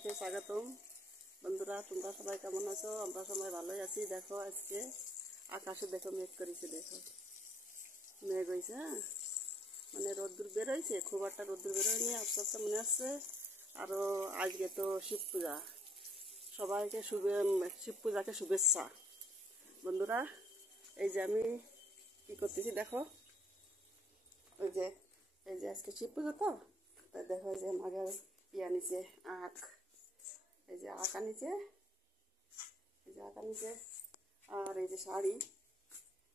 সবাইকে স্বাগতম। বন্ধুরা, তোমরা সবাই কেমন আছো? আমরা সবাই ভালোই আছি। দেখো আজকে আকাশে দেখো মেঘ করেছে, দেখো মেঘ হয়েছে। মানে রোদ্দুর বেরোইছে, খুব একটা রোদ্দুর বেরোয়নি, আস্তে আস্তে মনে হচ্ছে। আরও আজকে তো শিব পূজা, সবাইকে শিব পূজাকে শুভেচ্ছা। বন্ধুরা, এই যে আমি কী করতেছি দেখো, এই যে আজকে শিব পুজো তো, তাই দেখো এই যে মাগের ইয়া নিচে আখ, এই যে আঁকা নিচে, আর এই যে শাড়ি,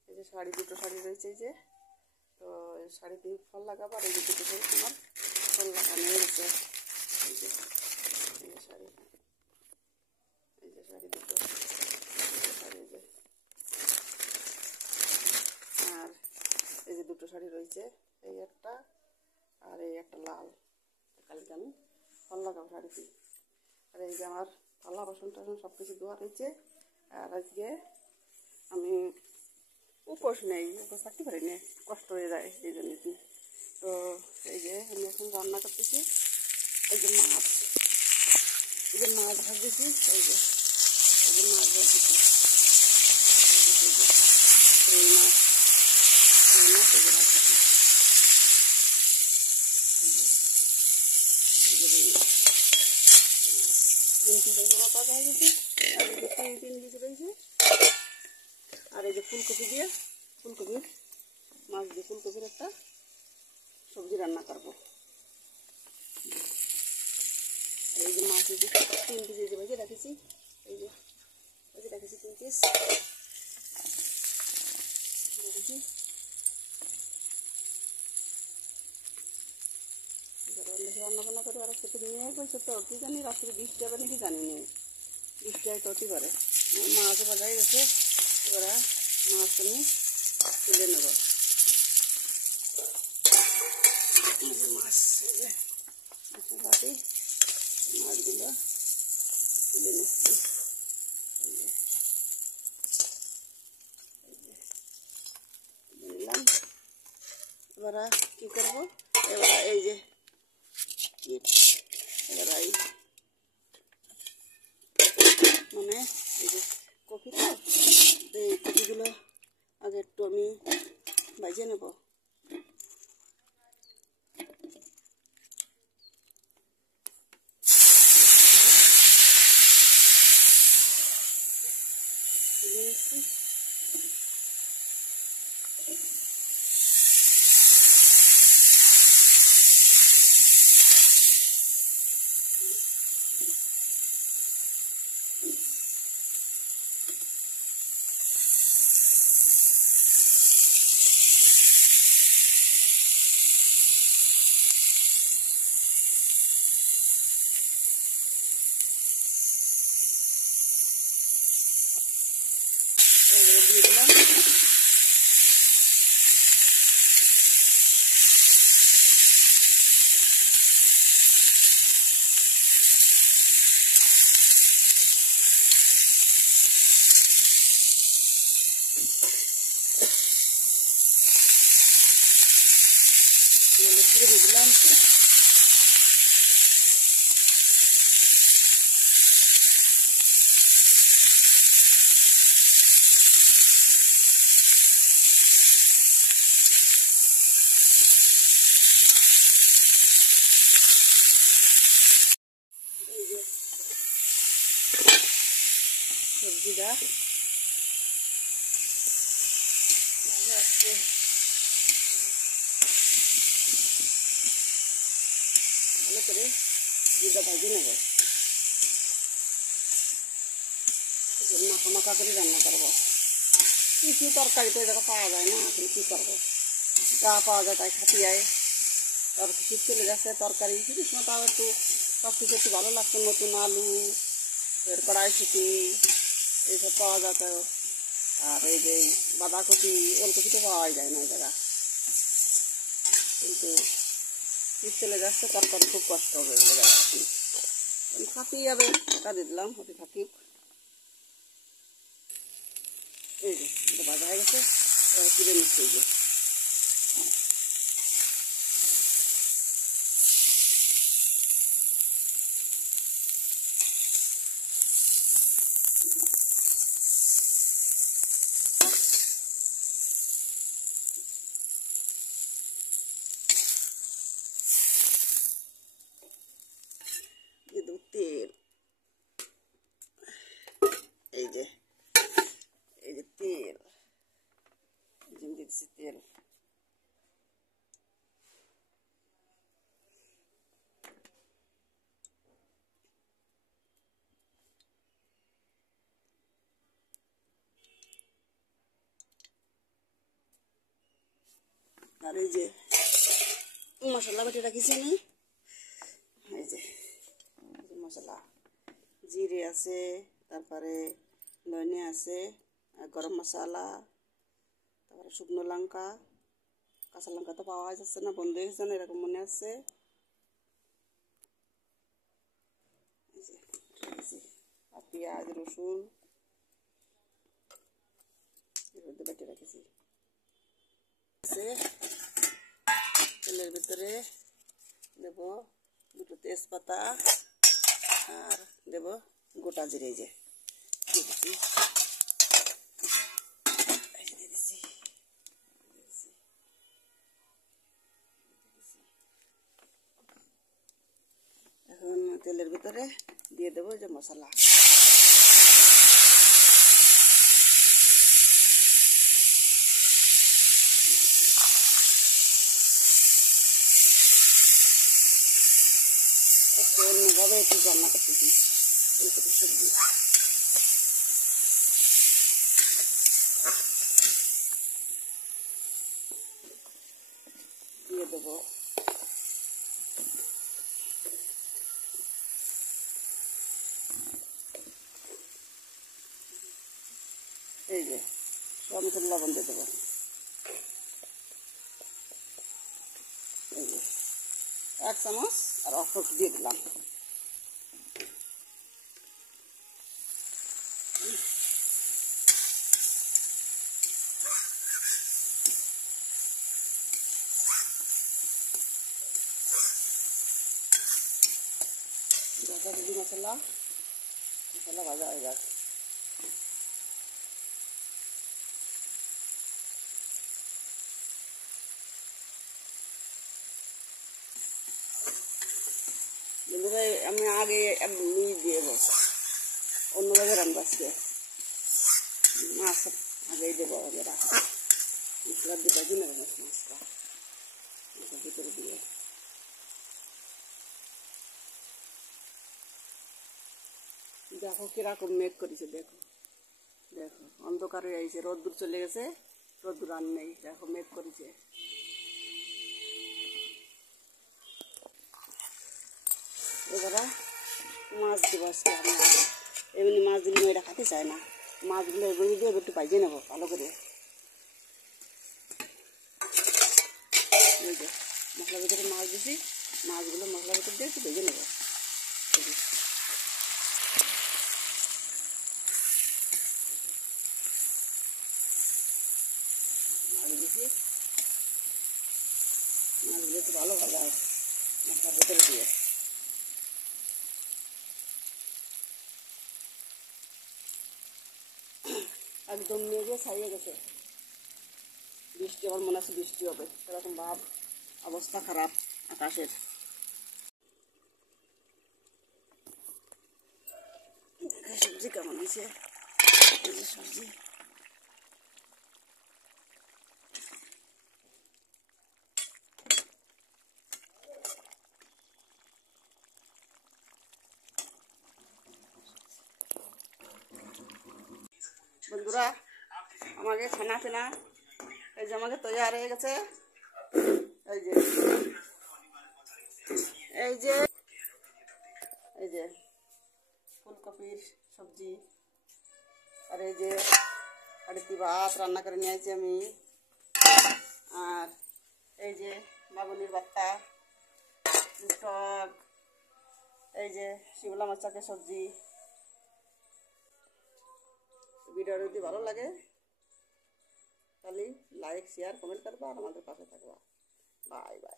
দুটো শাড়ি রয়েছে। এই যে তো এই শাড়িতে ফল লাগাবো, আর এই যে দুটো শাড়ি তোমার ফল লাগানো হয়ে গেছে। এই যে শাড়ি, দুটো শাড়ি, আর এই যে দুটো শাড়ি রয়েছে, এই একটা আর এই একটা লাল। কালকে আমি ফল লাগাবো শাড়িতে। আর এই যে আমার থালা বাসন টাসন সব কিছু ধোয়া রয়েছে। আর আজকে আমি উপোস নেই, উপোস থাকতে পারি না, কষ্ট হয়ে যায় এই জন্য। তো এই যে আমি এখন রান্না করতেছি, এই যে মাছ ভাজতেছি, এই যে মাছ ভাজতেছি, এই মাছ এই যে ভাজতেছি, তিন পিসের জন্য পাতা হয়ে গেছে। আর এই যে তিন পিস রয়েছে। আর এই যে ফুলকপি মাছ দিয়ে ফুলকপির একটা সবজি রান্না করবো। এই যে মাছ এই যে তিন পিস এই যে ভেজে রাখেছি, এই যে ভেজে রাখেছি 3 পিস রেখেছি। রান্না বান্না করে আর খেতে নিয়ে গেছে তো, কি জানি রাত্রে বৃষ্টি হবে নাকি জানি না, বৃষ্টি হয়তো হতে পারে। মাছ বাজাই গেছে, এবার মাছ আমি তুলে নেব। মাছ বাটি মাছগুলো তুলে নিচ্ছি। নিলাম। এবার কী করবো, এবার এই যে এবার মানে এই যে কপি তো, এই কপিগুলো আগে একটু আমি ভাজিয়ে নেব। দিয়ে দিলাম। দিয়ে দিলাম। সবজিটা ভালো করে দুধটা ভাজি নেব, মাখা করে রান্না করবো। কিছু তরকারি তো এরকম পাওয়া যায় না, আপনি কী করবো, যা পাওয়া যায় তাই খাতি যায়। আর শীত চলে যাচ্ছে, তরকারি শীতের সময় তাও একটু সব কিছু একটু ভালো লাগতো, নতুন আলু, কড়াইশুঁটি এইসব পাওয়া যেত। আর এই যে বাঁধাকপি, ওলকপি তো পাওয়াই যায় না এই জায়গা। কিন্তু শীত চলে যাচ্ছে, তরকারি খুব কষ্ট হবে এই জায়গা। থাকি যাবে, তা দিলাম হতে থাকি। এই যে ভাজা হয়ে গেছে, এবার কিনে নিচ্ছে। এই যে আর এই যে মশলা বেটে রাখিছি আমি, এই যে মশলা জিরে আছে, তারপরে ধনে আছে, আর গরম মশলা, তারপরে শুকনো লঙ্কা, কাঁচা লঙ্কা তো পাওয়া যাচ্ছে না, বন্ধ হয়ে গেছে না এরকম মনে আছে। আর পেঁয়াজ রসুন বেটে রেখেছি। তেলের ভিতরে দেব দুটো তেজপাতা আর দেব গোটা জিরে, যে এখন তেলের ভিতরে দিয়ে দেবো যে মশলা, অন্যভাবে একটু রান্না করতেছি ফুলকপি সবজি। দিয়ে দেবো এই যে সব লবণ দিয়ে দেবো, এই যে 1 চামচ আর অল্প দিয়ে দিলাম। মশলা ভাজা হয়ে যাচ্ছে। আমি আগে দিয়ে দেবো, অন্যভাবে রান্না আজকে মাছ আগেই দেবো, আগে রাখা মশলা দিয়ে দিন মাছটা ভিতরে দিয়ে। দেখো কিরকম মেঘ করেছে, দেখো দেখো অন্ধকার হয়ে আইছে, রোদ্দুর চলে গেছে, রোদ্দুর আর নেই, দেখো মেঘ করেছে। এবারে মাছ দেবো আজকে আমি, এমনি মাছ দিলে মেয়েরা খাতে চায় না, মাছগুলো এগুলো দিয়ে একটু ভাজিয়ে নেবো ভালো করে। এই যে মশলার ভিতরে মাছ দিছি, মাছগুলো মশলার ভিতরে দিয়ে একটু ভেজে নেবো। মাছ দিছি, মাছগুলো একটু ভালো ভাজা হয় মশলার ভিতরে দিয়ে। একদম মেঘে ছাইয়ে গেছে, বৃষ্টি আমার মনে আছে বৃষ্টি হবে, এরকম ভাব, অবস্থা খারাপ আকাশের। সবজি কেমন হয়েছে, সবজি বন্ধুরা আমাকে খানা পিনা এই যে আমাকে তৈরি হয়ে গেছে, এই যে এই যে এই যে ফুলকপির সবজি, আর এই যে আরেকটি ভাত রান্না করে নিয়ে আসছি আমি, আর এই যে বাগুনির ভর্তা, টক, এই যে শিমলা মাছের সবজি। ভিডিওটা যদি ভালো লাগে তাহলে লাইক শেয়ার কমেন্ট করবা আর আমাদের পাশে থাকবা। Bye bye.